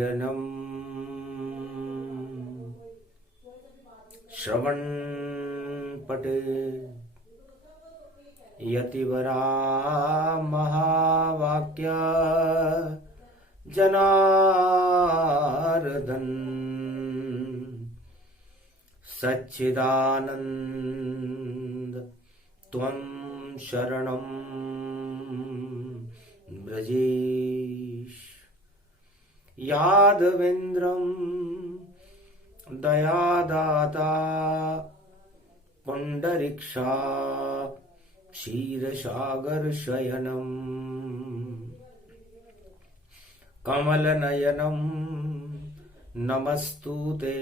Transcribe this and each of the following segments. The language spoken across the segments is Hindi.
शयनम् श्रवणपटे यतिवरा महावाक्य जनार्दन सच्चिदानंद त्वं शरणं ब्रजेश यादवेन्द्रं दयादाता पुंडरीक्षा क्षीरसागर शयनम् कमलनयनं नमस्तुते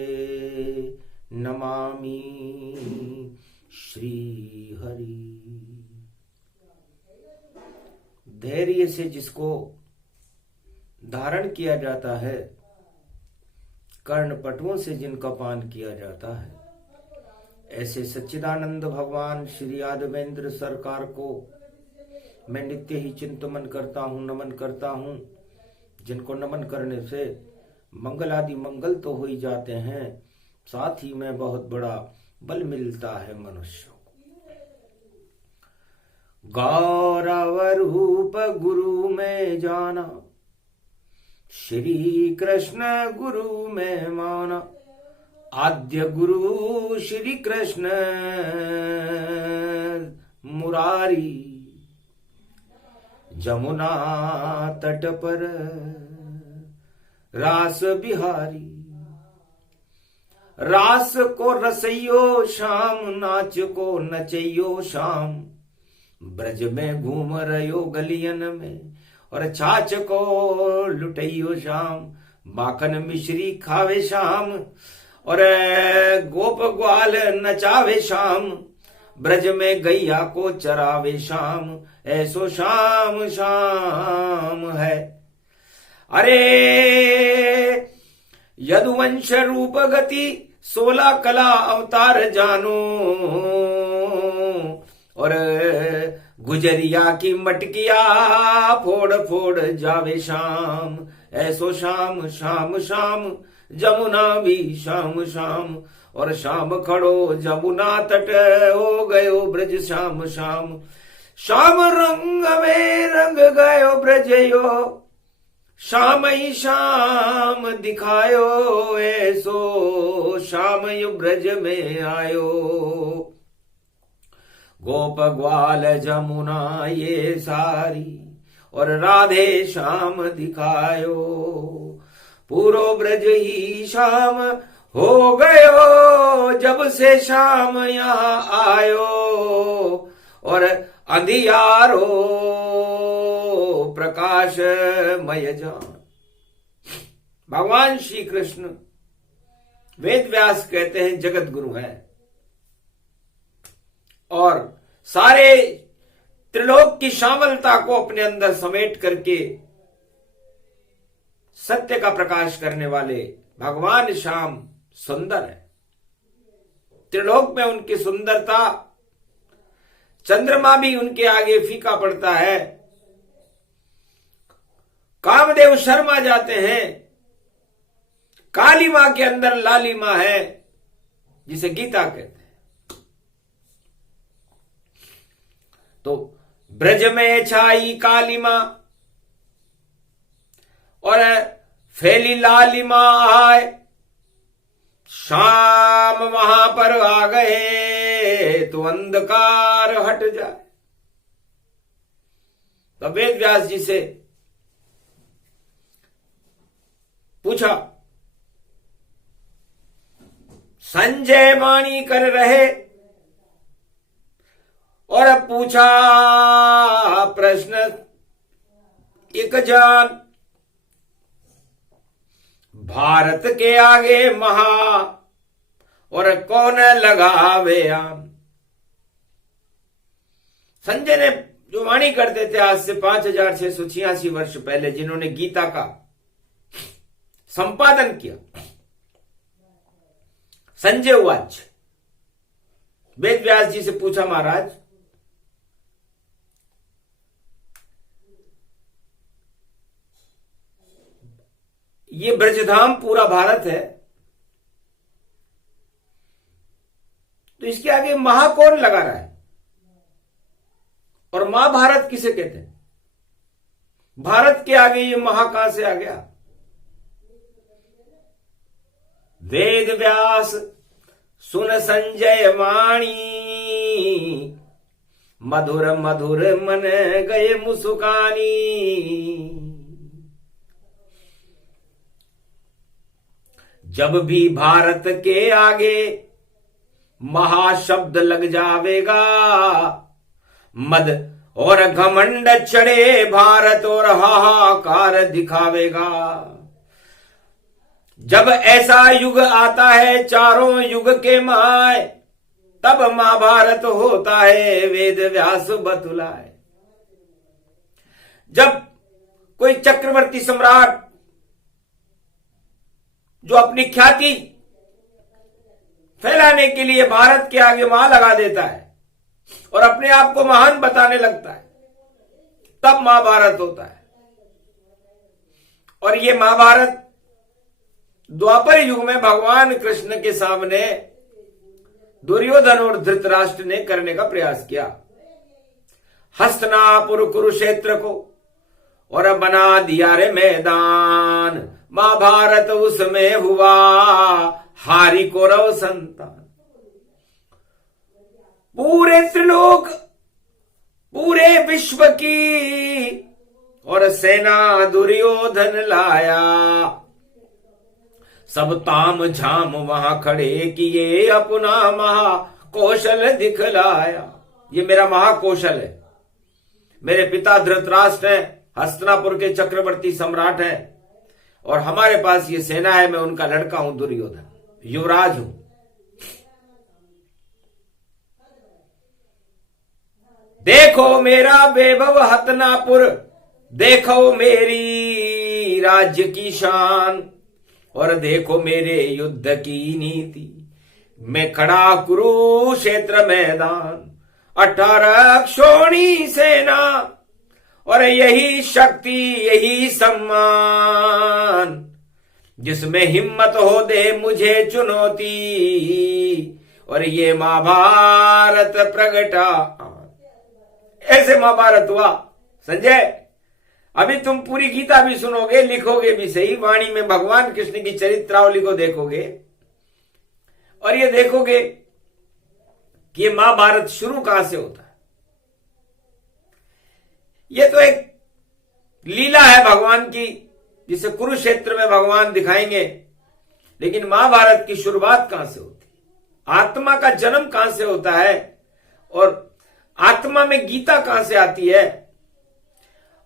नमामि श्रीहरि। धैर्य से जिसको धारण किया जाता है, कर्णपटुओं से जिनका पान किया जाता है, ऐसे सच्चिदानंद भगवान श्री यादवेंद्र सरकार को मैं नित्य ही चिंतन करता हूँ, नमन करता हूँ, जिनको नमन करने से मंगल आदि मंगल तो हो ही जाते हैं, साथ ही में बहुत बड़ा बल मिलता है मनुष्य को। गौरव रूप गुरु में जाना, श्री कृष्ण गुरु में माना, आद्य गुरु श्री कृष्ण मुरारी, जमुना तट पर रास बिहारी। रास को रसइयो शाम, नाच को नचइयो शाम, ब्रज में घूम रहो गलियन में, और छाछ को लुटइयो शाम, माखन मिश्री खावे शाम, और गोप ग्वाल नचावे शाम, ब्रज में गैया को चरावे शाम, ऐसो शाम शाम है। अरे यदुवंश रूप गति 16 कला अवतार जानो, और गुजरिया की मटकिया फोड़ फोड़ जावे शाम, ऐसो शाम शाम शाम, जमुना भी शाम शाम, और शाम खड़ो जमुना तट हो गयो ब्रज शाम शाम। शाम रंग में रंग गयो ब्रजयो, शाम ही शाम दिखायो, ऐसो शाम यु ब्रज में आयो। गोप ग्वाल जमुना ये सारी, और राधे शाम दिखायो, पूरो ब्रज ही शाम हो गयो, जब से शाम यहाँ आयो, और अंधियारो प्रकाशमय जान। भगवान श्री कृष्ण वेद व्यास कहते हैं जगत गुरु हैं, और सारे त्रिलोक की श्यामलता को अपने अंदर समेट करके सत्य का प्रकाश करने वाले भगवान श्याम सुंदर है। त्रिलोक में उनकी सुंदरता, चंद्रमा भी उनके आगे फीका पड़ता है। कामदेव शर्मा जाते हैं, काली मां के अंदर लाली मां है, जिसे गीता कहते हैं। तो ब्रज में छाई काली मां, और फैली लाली मां आए, शाम वहां पर आ गए तो अंधकार हट जाए। तो वेद व्यास जी से पूछा, संजय वाणी कर रहे, और पूछा प्रश्न एक जान, भारत के आगे महा और कौन लगावे आम। संजय ने जो वाणी करते थे आज से 5686 वर्ष पहले, जिन्होंने गीता का संपादन किया, संजय उवाच, वेद व्यास जी से पूछा, महाराज ये ब्रजधाम पूरा भारत है, तो इसके आगे महा कौन लगा रहा है? और महाभारत किसे कहते हैं? भारत के आगे ये महा कहां से आ गया? वेद व्यास सुन संजय वाणी, मधुर मधुर मन गए मुस्कानी। जब भी भारत के आगे महाशब्द लग जावेगा, मद और घमंड चढ़े भारत और हाहाकार दिखावेगा। जब ऐसा युग आता है चारों युग के माय, तब महाभारत होता है वेद व्यास बतुलाए। जब कोई चक्रवर्ती सम्राट जो अपनी ख्याति फैलाने के लिए भारत के आगे वहां लगा देता है और अपने आप को महान बताने लगता है, तब महाभारत होता है। और ये महाभारत द्वापर युग में भगवान कृष्ण के सामने दुर्योधन और धृतराष्ट्र ने करने का प्रयास किया। हस्तिनापुर कुरुक्षेत्र को और बना दिया रे मैदान, महाभारत उसमें हुआ हारी कौरव संतान। पूरे त्रिलोक पूरे विश्व की और सेना दुर्योधन लाया, सब ताम झाम वहां खड़े किए, अपना महाकौशल दिखलाया। ये मेरा महाकौशल है। मेरे पिता धृतराष्ट्र हैं, हस्तिनापुर के चक्रवर्ती सम्राट हैं, और हमारे पास ये सेना है। मैं उनका लड़का हूं, दुर्योधन, युवराज हूं। देखो मेरा वैभव हस्तिनापुर, देखो मेरी राज्य की शान, और देखो मेरे युद्ध की नीति। मैं खड़ा कुरुक्षेत्र मैदान, 18 क्षोणी सेना, और यही शक्ति यही सम्मान, जिसमें हिम्मत हो दे मुझे चुनौती, और ये महाभारत प्रगटा। ऐसे महाभारत हुआ संजय। अभी तुम पूरी गीता भी सुनोगे, लिखोगे भी सही, वाणी में भगवान कृष्ण की चरित्रावली को देखोगे और ये देखोगे कि ये महाभारत शुरू कहां से होता है। ये तो एक लीला है भगवान की, जिसे कुरुक्षेत्र में भगवान दिखाएंगे, लेकिन महाभारत की शुरुआत कहां से होती है? आत्मा का जन्म कहां से होता है? और आत्मा में गीता कहां से आती है?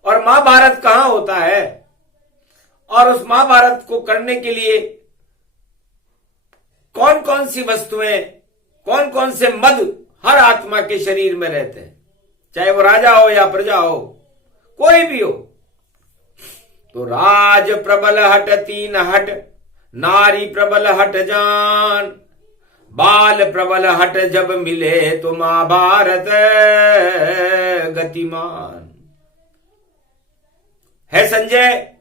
और महाभारत कहां होता है? और उस महाभारत को करने के लिए कौन कौन सी वस्तुएं, कौन कौन से मद हर आत्मा के शरीर में रहते हैं, चाहे वो राजा हो या प्रजा हो, कोई भी हो। तो राज प्रबल हट तीन हट, नारी प्रबल हट जान, बाल प्रबल हट जब मिले तो महाभारत गतिमान। है संजय,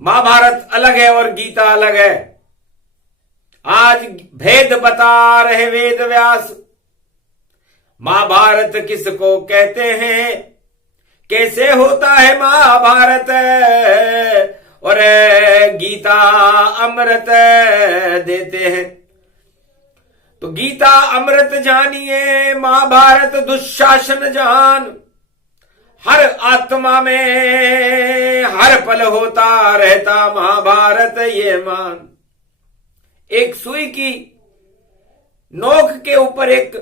महाभारत अलग है और गीता अलग है। आज भेद बता रहे वेद व्यास, महाभारत किसको कहते हैं, कैसे होता है महाभारत, और गीता अमृत देते हैं। तो गीता अमृत जानिए, महाभारत दुशासन जान। हर आत्मा में हर पल होता रहता महाभारत ये मान। एक सुई की नोक के ऊपर एक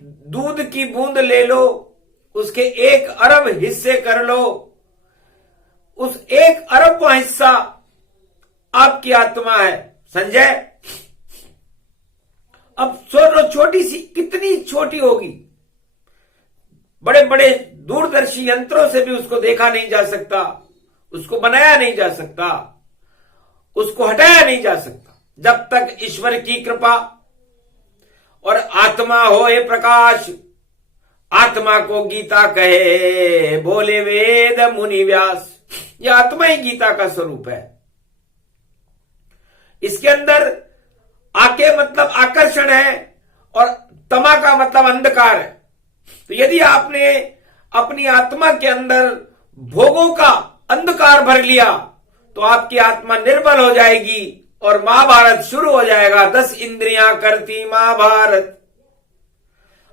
दूध की बूंद ले लो, उसके 1 अरब हिस्से कर लो, उस 1 अरबवां हिस्सा आपकी आत्मा है संजय। अब सोचो, छोटी सी कितनी छोटी होगी, बड़े बड़े दूरदर्शी यंत्रों से भी उसको देखा नहीं जा सकता, उसको बनाया नहीं जा सकता, उसको हटाया नहीं जा सकता, जब तक ईश्वर की कृपा और आत्मा होए प्रकाश। आत्मा को गीता कहे बोले वेद मुनि व्यास। यह आत्मा ही गीता का स्वरूप है। इसके अंदर आके मतलब आकर्षण है और तमा का मतलब अंधकार है। तो यदि आपने अपनी आत्मा के अंदर भोगों का अंधकार भर लिया तो आपकी आत्मा निर्बल हो जाएगी और महाभारत शुरू हो जाएगा। 10 इंद्रियां करती महाभारत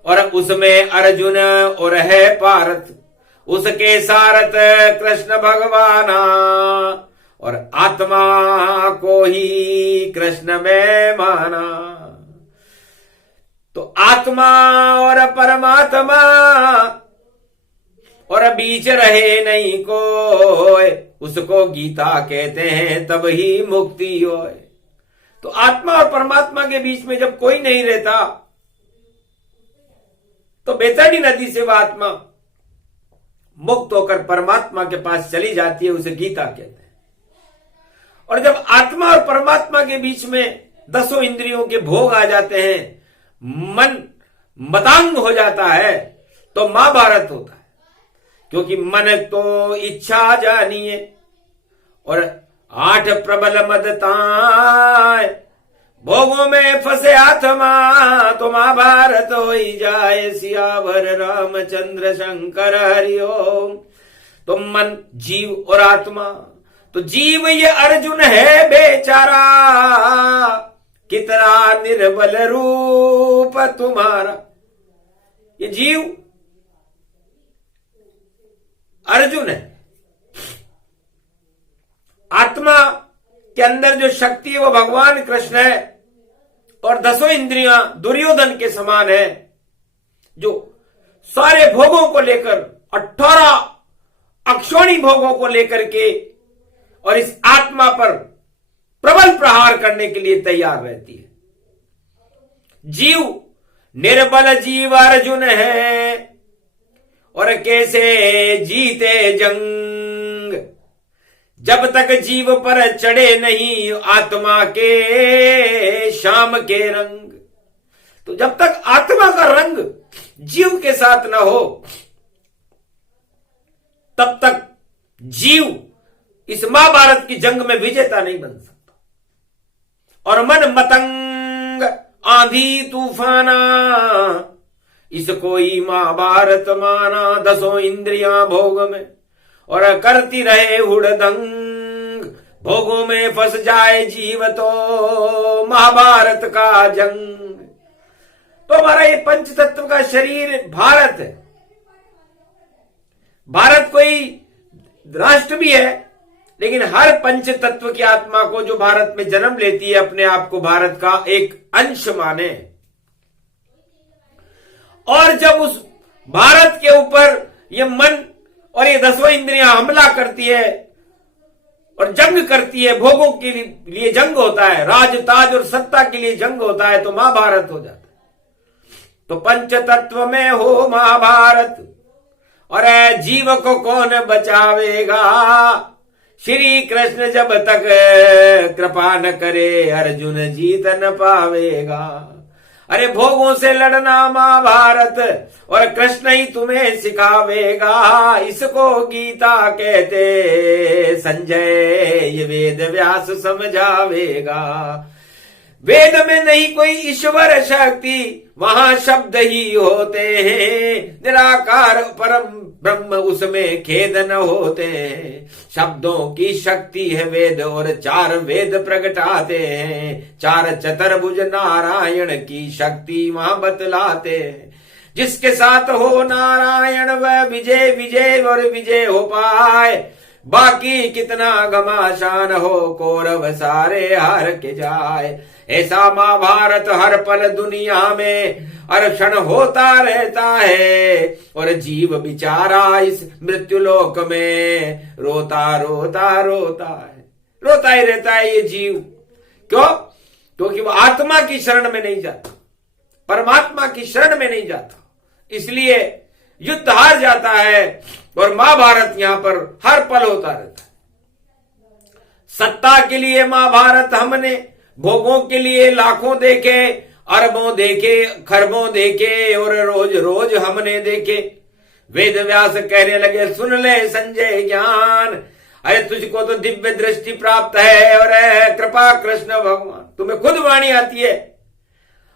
और उसमें अर्जुन और है पारत, उसके सारथ कृष्ण भगवाना और आत्मा को ही कृष्ण में माना। तो आत्मा और परमात्मा और बीच रहे नहीं कोई, उसको गीता कहते हैं तब ही मुक्ति होए। तो आत्मा और परमात्मा के बीच में जब कोई नहीं रहता तो बैतरणी नदी से वह आत्मा मुक्त होकर परमात्मा के पास चली जाती है, उसे गीता कहते हैं। और जब आत्मा और परमात्मा के बीच में 10 इंद्रियों के भोग आ जाते हैं, मन मतांग हो जाता है, तो महाभारत होता है। क्योंकि मन तो इच्छा जानिए और 8 प्रबल मदताएं, भोगों में फंसे आत्मा तो महाभारत हो ही जाए। सियावर रामचंद्र शंकर हरिओम। तो मन, जीव और आत्मा, तो जीव ये अर्जुन है बेचारा, कितना निर्बल रूप तुम्हारा। ये जीव अर्जुन है। आत्मा के अंदर जो शक्ति है वो भगवान कृष्ण है और 10 इंद्रियां दुर्योधन के समान है, जो सारे भोगों को लेकर 18 अक्षोणी भोगों को लेकर के और इस आत्मा पर प्रबल प्रहार करने के लिए तैयार रहती है। जीव निर्बल जीव अर्जुन है और कैसे जीते जंग, जब तक जीव पर चढ़े नहीं आत्मा के शाम के रंग। तो जब तक आत्मा का रंग जीव के साथ न हो तब तक जीव इस महाभारत की जंग में विजेता नहीं बन सकता। और मन मतंग आंधी तूफाना, इसको ही महाभारत माना। 10 इंद्रियां भोग में और करती रहे हुड़दंग, भोगों में फंस जाए जीव तो महाभारत का जंग। तो हमारा ये पंच तत्व का शरीर भारत है। भारत कोई राष्ट्र भी है, लेकिन हर पंच तत्व की आत्मा को जो भारत में जन्म लेती है अपने आप को भारत का एक अंश माने। और जब उस भारत के ऊपर ये मन और ये 10 इंद्रियां हमला करती है और जंग करती है, भोगों के लिए जंग होता है, राज ताज और सत्ता के लिए जंग होता है, तो महाभारत हो जाता है। तो पंच तत्व में हो महाभारत और जीव को कौन बचावेगा। श्री कृष्ण जब तक कृपा न करे अर्जुन जीत न पावेगा। अरे भोगों से लड़ना महाभारत और कृष्ण ही तुम्हें सिखावेगा। इसको गीता कहते संजय, ये वेद व्यास समझावेगा। वेद में नहीं कोई ईश्वर शक्ति, वहां शब्द ही होते हैं। निराकार परम ब्रह्म उसमें खेद न होते हैं। शब्दों की शक्ति है वेद और 4 वेद प्रगटाते हैं। 4 चतुर्भुज नारायण की शक्ति वहां बतलाते हैं। जिसके साथ हो नारायण वह विजय विजय और विजय हो पाए। बाकी कितना घमासान हो कौरव सारे हार के जाए। ऐसा महाभारत हर पल दुनिया में हर क्षण होता रहता है और जीव बिचारा इस मृत्युलोक में रोता रोता रोता है, रोता ही रहता है ये जीव। क्यों? क्योंकि वो आत्मा की शरण में नहीं जाता, परमात्मा की शरण में नहीं जाता, इसलिए युद्ध हार जाता है। और महाभारत यहां पर हर पल होता रहता है। सत्ता के लिए महाभारत हमने, भोगों के लिए लाखों देखे, अरबों देखे, खरबों देखे और रोज रोज हमने देखे। वेद व्यास कहने लगे सुन ले संजय ज्ञान, अरे तुझको तो दिव्य दृष्टि प्राप्त है और कृपा कृष्ण भगवान, तुम्हें खुद वाणी आती है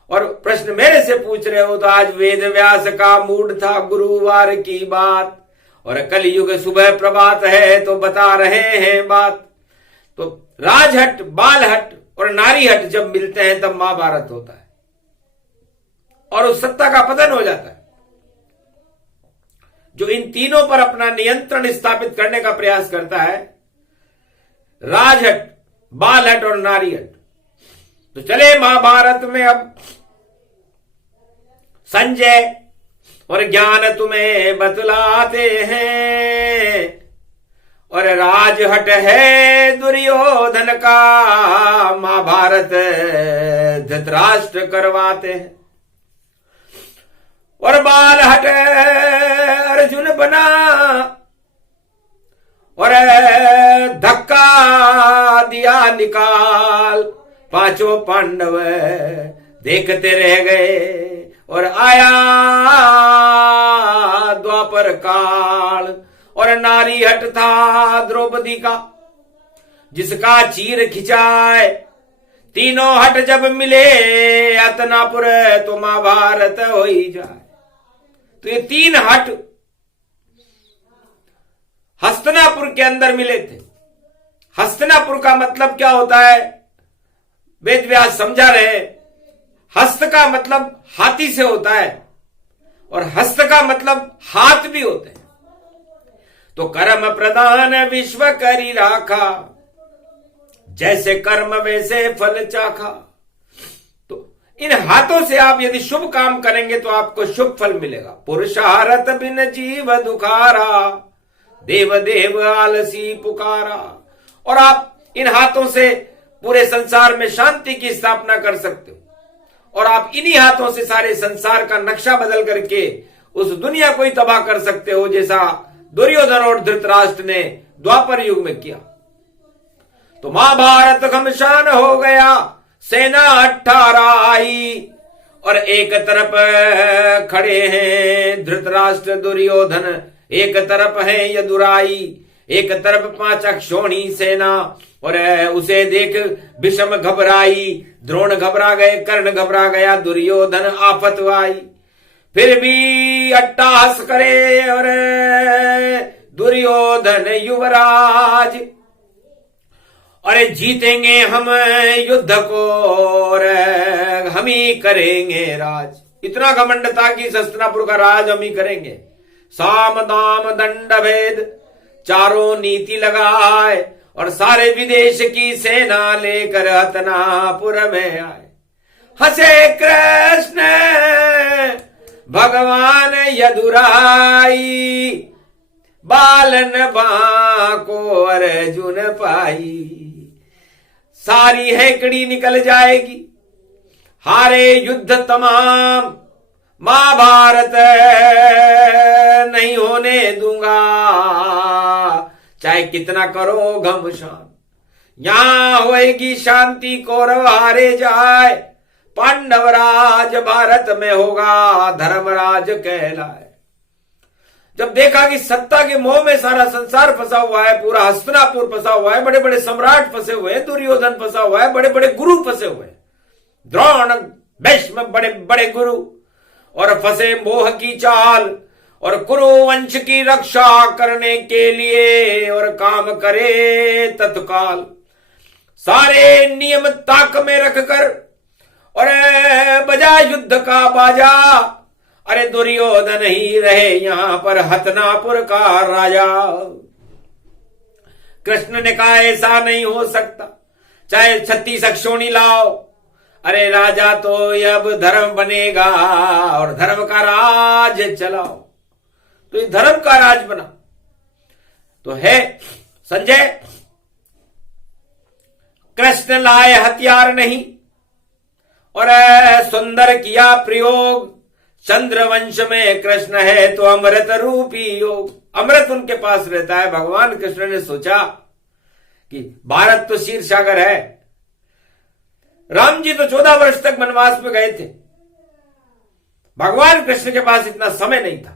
और प्रश्न मेरे से पूछ रहे हो। तो आज वेद व्यास का मूड था गुरुवार की बात और कलयुग सुबह प्रभात है तो बता रहे हैं बात। तो राजहट, बालहट और नारीहट जब मिलते हैं तब महाभारत होता है और उस सत्ता का पतन हो जाता है जो इन तीनों पर अपना नियंत्रण स्थापित करने का प्रयास करता है, राजहट, बालहट और नारीहट। तो चले महाभारत में अब संजय और ज्ञान तुम्हें बतलाते हैं और राजहट है दुर्योधन का, महाभारत धृतराष्ट्र करवाते हैं और बालहट अर्जुन बना और धक्का दिया निकाल, पांचों पांडव देखते रह गए और आया द्वापर काल। और नारीहट था द्रौपदी का जिसका चीर खिंचाए, तीनों हट जब मिले हतनापुर तो महाभारत हो ही जाए। तो ये तीन हट हस्तिनापुर के अंदर मिले थे। हस्तिनापुर का मतलब क्या होता है, वेद व्यास समझा रहे। हस्त का मतलब हाथी से होता है और हस्त का मतलब हाथ भी होते हैं। तो कर्म प्रधान विश्व करी राखा, जैसे कर्म वैसे फल चाखा। तो इन हाथों से आप यदि शुभ काम करेंगे तो आपको शुभ फल मिलेगा। पुरुषारथ बिन जीव दुखारा, देव देव आलसी पुकारा। और आप इन हाथों से पूरे संसार में शांति की स्थापना कर सकते हो और आप इन्हीं हाथों से सारे संसार का नक्शा बदल करके उस दुनिया को ही तबाह कर सकते हो, जैसा दुर्योधन और धृतराष्ट्र ने द्वापर युग में किया। तो महाभारत घमसान हो गया, सेना 18 आई और एक तरफ खड़े हैं धृतराष्ट्र दुर्योधन, एक तरफ है यदुराई, एक तरफ 5 अक्षौणी सेना। और उसे देख भीष्म घबराई, द्रोण घबरा गए, कर्ण घबरा गया, दुर्योधन आफत आई। फिर भी अट्टहास करे और दुर्योधन युवराज, अरे जीतेंगे हम युद्ध को और हम ही करेंगे राज। इतना घमंड था कि हस्तिनापुर का राज हम ही करेंगे। साम दाम दंड भेद चारों नीति लगाए और सारे विदेश की सेना लेकर हस्तिनापुर में आए। हंसे कृष्ण भगवान यदुराई, बालन बाको अर्जुन पाई। सारी हैकड़ी निकल जाएगी, हारे युद्ध तमाम, महाभारत नहीं होने दूंगा, चाहे कितना करो घमसान। यहां होएगी शांति, कौरव हारे जाए, पांडव राज भारत में होगा, धर्मराज कहलाए। जब देखा कि सत्ता के मोह में सारा संसार फंसा हुआ है, पूरा हस्तिनापुर फंसा हुआ है, बड़े बड़े सम्राट फंसे हुए हैं, दुर्योधन फंसा हुआ है, बड़े बड़े गुरु फंसे हुए हैं, द्रोण भीष्म बड़े बड़े गुरु, और फंसे मोह की चाल और कुरु वंश की रक्षा करने के लिए और काम करे तत्काल। सारे नियम ताक में रखकर और बजा युद्ध का बाजा, अरे दुर्योधन ही रहे यहां पर हस्तिनापुर का राजा। कृष्ण ने कहा ऐसा नहीं हो सकता, चाहे 36 अक्षौणी लाओ, अरे राजा तो अब धर्म बनेगा और धर्म का राज चलाओ। तो ये धर्म का राज बना। तो है संजय, कृष्ण लाए हथियार नहीं और सुंदर किया प्रयोग। चंद्रवंश में कृष्ण है तो अमृत रूपी योग, अमृत उनके पास रहता है। भगवान कृष्ण ने सोचा कि भारत तो क्षीर सागर है। राम जी तो 14 वर्ष तक वनवास में गए थे, भगवान कृष्ण के पास इतना समय नहीं था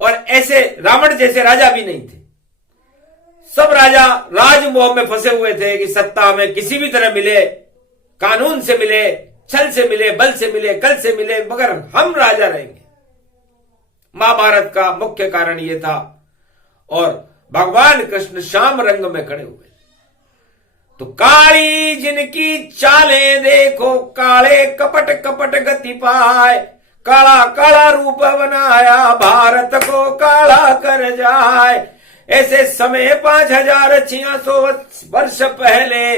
और ऐसे रावण जैसे राजा भी नहीं थे। सब राजा राजमोह में फंसे हुए थे कि सत्ता हमें किसी भी तरह मिले, कानून से मिले, छल से मिले, बल से मिले, कल से मिले, मगर हम राजा रहेंगे। महाभारत का मुख्य कारण यह था। और भगवान कृष्ण श्याम रंग में खड़े हुए तो काली जिनकी चालें देखो, काले कपट कपट गति पाए, काला काला रूप बनाया, भारत को काला कर जाए। ऐसे समय 5600 वर्ष पहले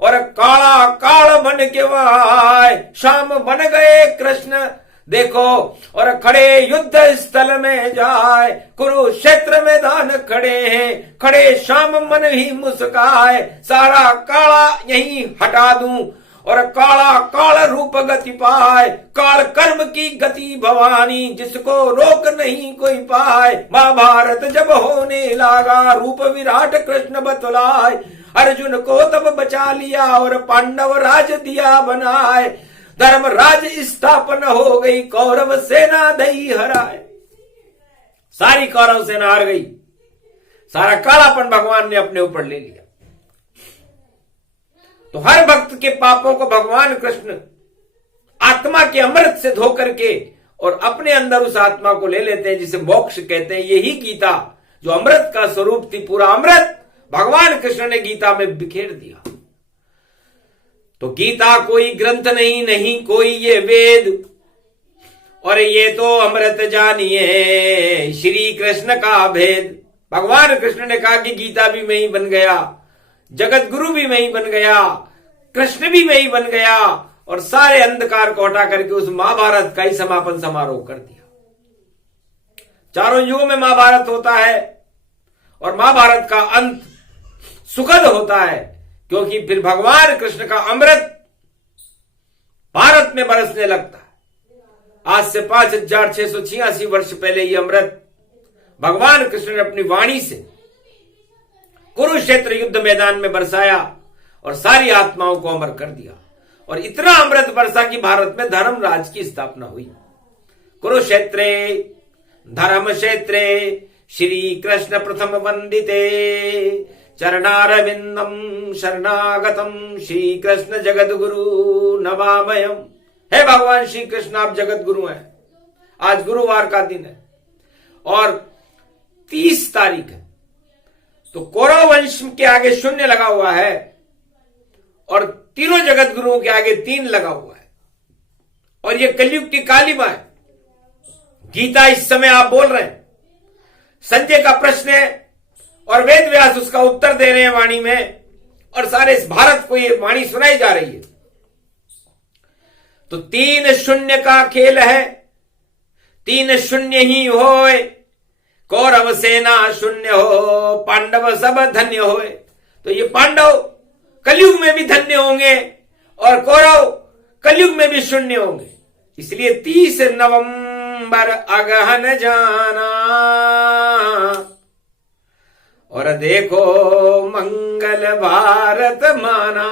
और काला काल बन के वाय श्याम बन गए कृष्ण देखो, और खड़े युद्ध स्थल में जाए, कुरुक्षेत्र मैदान खड़े हैं, खड़े श्याम मन ही मुस्काए, सारा काला यहीं हटा दूं और काला काल रूप गति पाए, काल कर्म की गति भवानी, जिसको रोक नहीं कोई पाए। महाभारत जब होने लगा, रूप विराट कृष्ण बतलाए, अर्जुन को तब बचा लिया और पांडव राज दिया बनाए, धर्म राज स्थापन हो गई, कौरव सेना दई हराए। सारी कौरव सेना हार गई, सारा कालापन भगवान ने अपने ऊपर ले लिया। तो हर भक्त के पापों को भगवान कृष्ण आत्मा के अमृत से धो करके और अपने अंदर उस आत्मा को ले लेते हैं, जिसे मोक्ष कहते हैं। यही गीता जो अमृत का स्वरूप थी, पूरा अमृत भगवान कृष्ण ने गीता में बिखेर दिया। तो गीता कोई ग्रंथ नहीं, नहीं कोई ये वेद, और ये तो अमृत जानिए श्री कृष्ण का भेद। भगवान कृष्ण ने कहा कि गीता भी मैं ही बन गया, जगत गुरु भी मैं ही बन गया, कृष्ण भी मैं ही बन गया, और सारे अंधकार को हटा करके उस महाभारत का ही समापन समारोह कर दिया। चारों युगों में महाभारत होता है और महाभारत का अंत सुखद होता है, क्योंकि फिर भगवान कृष्ण का अमृत भारत में बरसने लगता है। आज से 5686 वर्ष पहले ये अमृत भगवान कृष्ण ने अपनी वाणी से कुरुक्षेत्र युद्ध मैदान में बरसाया और सारी आत्माओं को अमर कर दिया। और इतना अमृत बरसा कि भारत में धर्म राज की स्थापना हुई। कुरुक्षेत्रे धर्म क्षेत्रे श्री कृष्ण प्रथम वंदिते, चरणारविंदम शरणागतम श्री कृष्ण जगत गुरु नमामयम। हे भगवान श्री कृष्ण, आप जगत गुरु हैं। आज गुरुवार का दिन है और 30 तारीख है, तो कौरव वंश के आगे 0 लगा हुआ है और तीनों जगत गुरुओं के आगे 3 लगा हुआ है। और ये कलयुग की कालिमा है। गीता इस समय आप बोल रहे हैं, संजय का प्रश्न है और वेद व्यास उसका उत्तर दे रहे हैं वाणी में, और सारे इस भारत को ये वाणी सुनाई जा रही है। तो 3 शून्य का खेल है, 3 शून्य ही होए, कौरव सेना शून्य हो, पांडव सब धन्य होए। तो ये पांडव कलयुग में भी धन्य होंगे और कौरव कलयुग में भी शून्य होंगे। इसलिए 30 नवंबर अगहन जाना, और देखो मंगल भारत माना,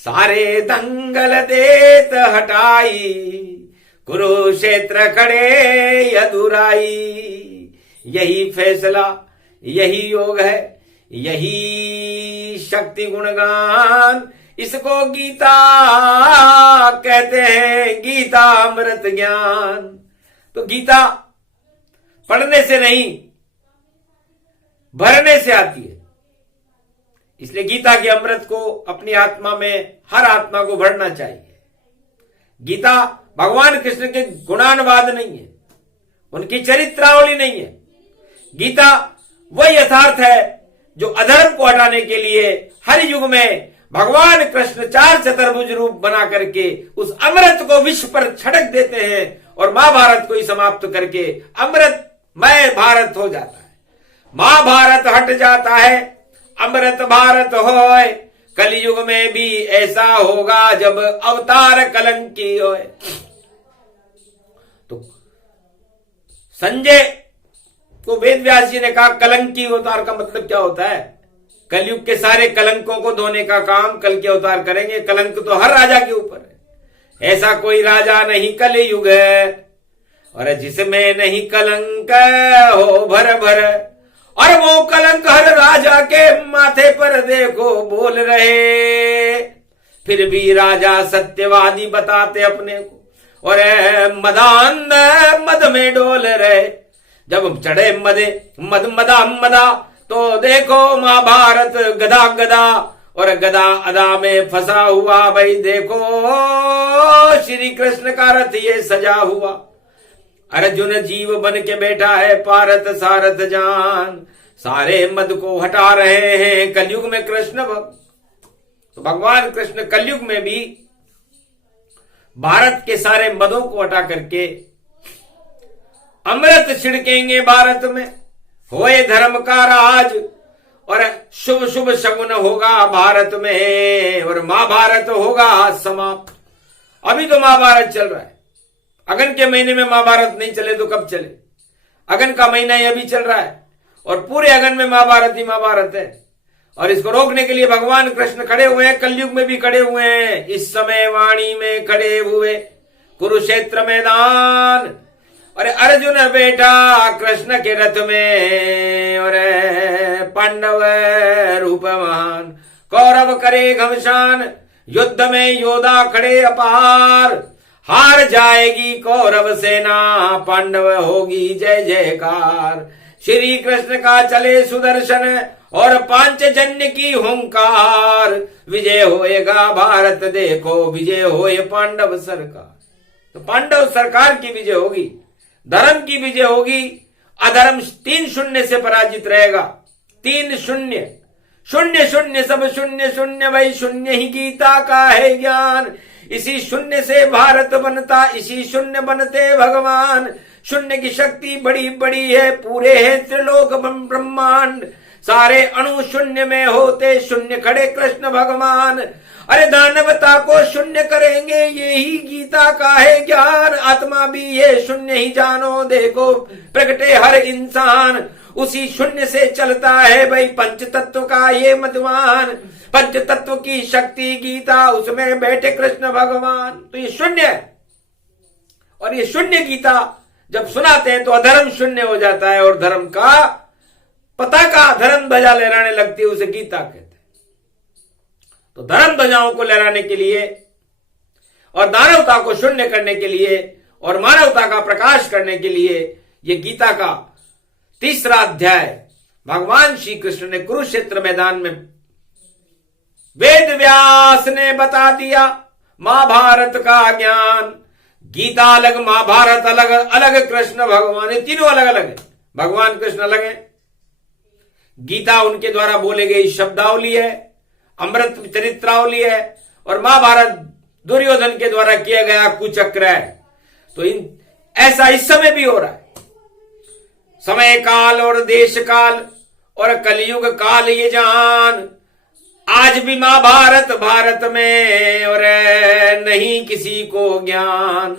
सारे दंगल देत हटाई, कुरुक्षेत्र खड़े यदुराई। यही फैसला, यही योग है, यही शक्ति गुणगान, इसको गीता कहते हैं, गीता अमृत ज्ञान। तो गीता पढ़ने से नहीं, भरने से आती है। इसलिए गीता के अमृत को अपनी आत्मा में हर आत्मा को भरना चाहिए। गीता भगवान कृष्ण के गुणानुवाद नहीं है, उनकी चरित्रावली नहीं है। गीता वह यथार्थ है जो अधर्म को हटाने के लिए हर युग में भगवान कृष्ण 4 चतुर्भुज रूप बना करके उस अमृत को विश्व पर छड़क देते हैं और महाभारत को ही समाप्त करके अमृतमय भारत हो जाता है। महाभारत हट जाता है, अमृत भारत होए। कलयुग में भी ऐसा होगा जब अवतार कलंकी होए। तो संजय को वेद व्यास जी ने कहा कलंकी अवतार का मतलब क्या होता है? कलयुग के सारे कलंकों को धोने का काम कल के अवतार करेंगे। कलंक तो हर राजा के ऊपर है, ऐसा कोई राजा नहीं कलयुग है और जिसमें नहीं कलंक हो भर भर। और वो कलंक हर राजा के माथे पर देखो बोल रहे। फिर भी राजा सत्यवादी बताते अपने को और मदांध मद में डोल रहे। जब चढ़े मदा तो देखो महाभारत गदा गदा और गदा अदा में फंसा हुआ। भाई देखो श्री कृष्ण का रथ ये सजा हुआ। अर्जुन जीव बन के बैठा है पारत सारथ जान। सारे मद को हटा रहे हैं कलयुग में कृष्ण तो भगवान कृष्ण कलयुग में भी भारत के सारे मदों को हटा करके अमृत छिड़केंगे भारत में। होए धर्म का राज और शुभ शुभ शगुन होगा भारत में और महाभारत होगा समाप्त। अभी तो महाभारत चल रहा है। अगन के महीने में महाभारत नहीं चले तो कब चले? अगन का महीना ही अभी चल रहा है और पूरे अगन में महाभारत ही महाभारत है। और इसको रोकने के लिए भगवान कृष्ण खड़े हुए हैं, कलयुग में भी खड़े हुए हैं। इस समय वाणी में खड़े हुए कुरुक्षेत्र मैदान और अर्जुन बेटा कृष्ण के रथ में और पांडव रूप महान। कौरव करे घमशान युद्ध में योद्धा खड़े अपार। हार जाएगी कौरव सेना पांडव होगी जय जयकार। श्री कृष्ण का चले सुदर्शन और पांचजन्य की हुंकार। विजय होएगा भारत देखो विजय होए पांडव सरकार। तो पांडव सरकार की विजय होगी, धर्म की विजय होगी। अधर्म 3-0 से पराजित रहेगा। 3-0 शून्य शून्य सब शून्य शून्य वही शून्य ही गीता का है ज्ञान। इसी शून्य से भारत बनता इसी शून्य बनते भगवान। शून्य की शक्ति बड़ी बड़ी है पूरे है त्रिलोक ब्रह्मांड। सारे अणु शून्य में होते शून्य खड़े कृष्ण भगवान। अरे दानवता को शून्य करेंगे यही गीता का है ज्ञान। आत्मा भी ये शून्य ही जानो देखो प्रगटे हर इंसान। उसी शून्य से चलता है भाई पंच तत्व का ये मतवान। पंच तत्व की शक्ति गीता उसमें बैठे कृष्ण भगवान। तो ये शून्य है और ये शून्य गीता जब सुनाते हैं तो अधर्म शून्य हो जाता है और धर्म का पताका धर्म ध्वजा लहराने लगती है, उसे गीता कहते हैं। तो धर्म ध्वजाओं को लहराने के लिए और दानवता को शून्य करने के लिए और मानवता का प्रकाश करने के लिए ये गीता का 3रा अध्याय भगवान श्री कृष्ण ने कुरुक्षेत्र मैदान में वेद व्यास ने बता दिया महाभारत का ज्ञान। गीता अलग महाभारत अलग, अलग कृष्ण भगवान, ये तीनों अलग अलग है। भगवान कृष्ण अलग है। गीता उनके द्वारा बोले गई शब्दावली है, अमृत चरित्रावली है और महाभारत दुर्योधन के द्वारा किया गया कुचक्र है। तो ऐसा इस समय भी हो रहा है। समय काल और देश काल और कलयुग काल ये जान। आज भी महाभारत भारत में और नहीं किसी को ज्ञान।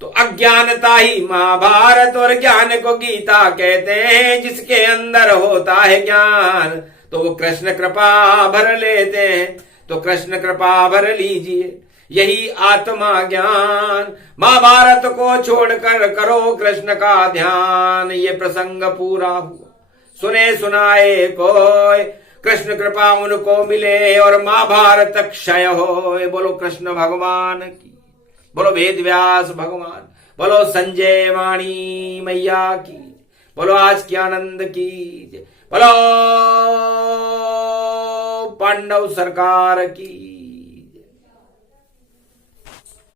तो अज्ञानता ही महाभारत और ज्ञान को गीता कहते हैं। जिसके अंदर होता है ज्ञान तो वो कृष्ण कृपा भर लेते हैं। तो कृष्ण कृपा भर लीजिए यही आत्मा ज्ञान। महाभारत को छोड़कर करो कृष्ण का ध्यान। ये प्रसंग पूरा हुआ सुने सुनाए कोई। कृष्ण कृपा उनको मिले और महाभारत क्षय होए। बोलो कृष्ण भगवान की, बोलो वेद व्यास भगवान, बोलो संजय वाणी मैया की, बोलो आज की आनंद की, बोलो पांडव सरकार की।